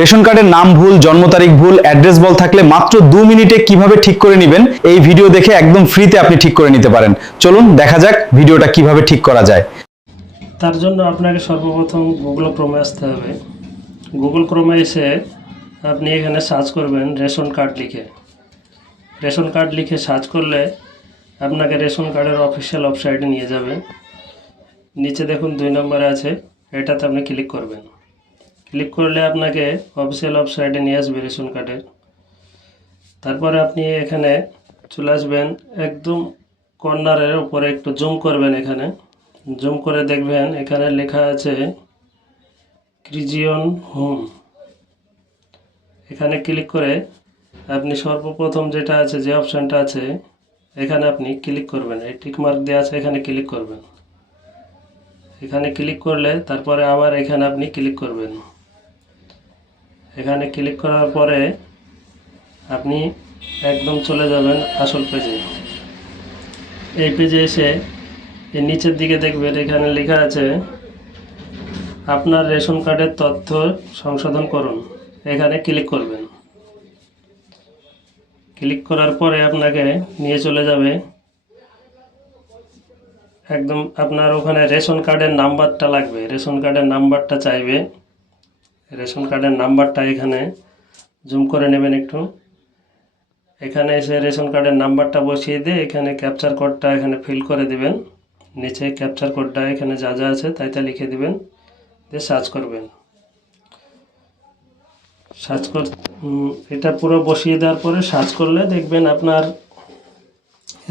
Ration কার্ডের নাম ভুল, জন্ম তারিখ ভুল, অ্যাড্রেস বল থাকলে মাত্র 2 মিনিটে কিভাবে ঠিক করে নেবেন এই ভিডিও দেখে একদম ফ্রিতে আপনি ঠিক করে নিতে পারেন। চলুন দেখা যাক ভিডিওটা কিভাবে ঠিক করা যায়। তার জন্য আপনাকে সর্বপ্রথম গুগল ক্রোমে আসতে হবে। গুগল ক্রোমে এসে আপনি এখানে সার্চ করবেন রেশন কার্ড লিখে। রেশন কার্ড লিখে সার্চ করলে আপনাকে রেশন কার্ডের অফিসিয়াল ওয়েবসাইটে নিয়ে যাবে। নিচে দেখুন 2 নম্বরে আছে, এটাতে আপনি ক্লিক করবেন। ক্লিক করলে আপনাকে অফিসিয়াল ওয়েবসাইটে নিয়ে আসবে রেশন কার্ডের। তারপরে আপনি এখানে চলে আসবেন, একদম কর্নারের উপরে একটু জুম করবেন। এখানে জুম করে দেখবেন এখানে লেখা আছে ক্রিজিয়ন হোম। এখানে ক্লিক করে আপনি সর্বপ্রথম যেটা আছে, যে অপশানটা আছে এখানে আপনি ক্লিক করবেন। এই টিক মার্ক দেওয়া আছে, এখানে ক্লিক করবেন। এখানে ক্লিক করলে তারপরে আবার এখানে আপনি ক্লিক করবেন। এখানে ক্লিক করার পরে আপনি একদম চলে যাবেন আসল পেজে। এই পেজে এসে এই নিচের দিকে দেখবেন এখানে লেখা আছে আপনার রেশন কার্ডের তথ্য সংশোধন করুন। এখানে ক্লিক করবেন। ক্লিক করার পরে আপনাকে নিয়ে চলে যাবে একদম, আপনার ওখানে রেশন কার্ডের নাম্বারটা লাগবে, রেশন কার্ডের নাম্বারটা চাইবে। রেশন কার্ডের নাম্বারটা এখানে জুম করে নেবেন একটু। এখানে এসে রেশন কার্ডের নাম্বারটা বসিয়ে দিয়ে এখানে ক্যাপচার কোডটা এখানে ফিল করে দিবেন। নিচে ক্যাপচার কোডটা এখানে যা যা আছে তাই লিখে দিবেন, দিয়ে সার্চ করবেন। সার্চ কর এটা পুরো বসিয়ে দেওয়ার পরে সার্চ করলে দেখবেন আপনার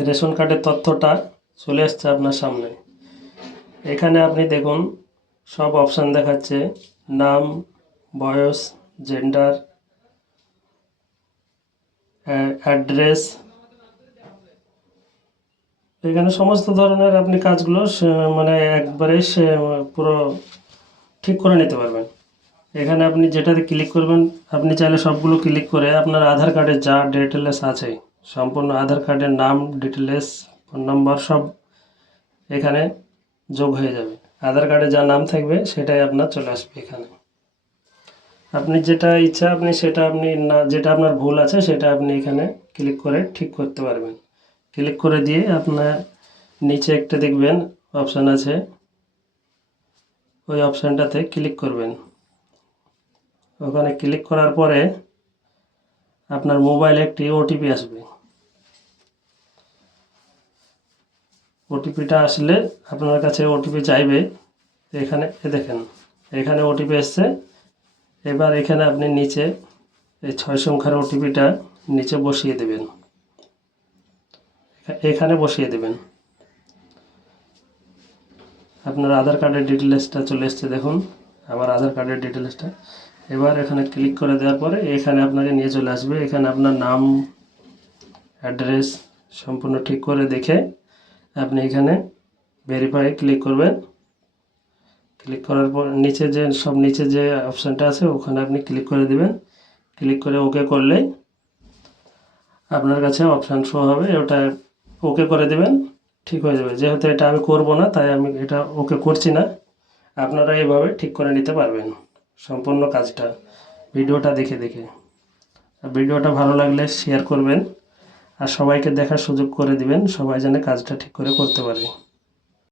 রেশন কার্ডের তথ্যটা চলে আসছে আপনার সামনে। এখানে আপনি দেখুন সব অপশান দেখাচ্ছে, নাম, বয়স, জেন্ডার, অ্যাড্রেস। এখানে সমস্ত ধরনের আপনি কাজগুলো মানে একবারে পুরো ঠিক করে নিতে পারবেন। এখানে আপনি যেটাতে ক্লিক করবেন, আপনি চাইলে সবগুলো ক্লিক করে আপনার আধার কার্ডের যা ডিটেলস আছে সম্পূর্ণ আধার কার্ডের নাম, ডিটেলস, ফোন নাম্বার সব এখানে যোগ হয়ে যাবে। আধার কার্ডে যা নাম থাকবে সেটাই আপনার চলে আসবে। এখানে আপনি যেটা ইচ্ছা আপনি সেটা আপনি না, যেটা আপনার ভুল আছে সেটা আপনি এখানে ক্লিক করে ঠিক করতে পারবেন। ক্লিক করে দিয়ে আপনার নিচে একটা দেখবেন অপশান আছে, ওই অপশানটাতে ক্লিক করবেন। ওখানে ক্লিক করার পরে আপনার মোবাইলে একটি ওটিপি আসবে। ওটিপিটা আসলে আপনার কাছে ওটিপি চাইবে। এখানে দেখেন এখানে ওটিপি এসছে। এবার এখানে আপনি নিচে এই 6 সংখ্যার ওটিপিটা নিচে বসিয়ে দেবেন, এখানে বসিয়ে দেবেন। আপনার আধার কার্ডের ডিটেলসটা চলে এসছে, দেখুন আমার আধার কার্ডের ডিটেলসটা। এবার এখানে ক্লিক করে দেওয়ার পরে এখানে আপনাকে নিয়ে চলে আসবে। এখানে আপনার নাম, অ্যাড্রেস সম্পূর্ণ ঠিক করে দেখে আপনি এখানে ভেরিফাই ক্লিক করবেন। ক্লিক করার পর নিচে যে অপশানটা আছে ওখানে আপনি ক্লিক করে দিবেন। ক্লিক করে ওকে করলেই আপনার কাছে অপশান শো হবে, ওটা ওকে করে দেবেন, ঠিক হয়ে যাবে। যেহেতু এটা আমি করব না তাই আমি এটা ওকে করছি না। আপনারা এইভাবে ঠিক করে নিতে পারবেন সম্পূর্ণ কাজটা ভিডিওটা দেখে দেখে। ভিডিওটা ভালো লাগলে শেয়ার করবেন আর সবাইকে দেখার সুযোগ করে দিবেন, সবাই যেন কাজটা ঠিক করে করতে পারে।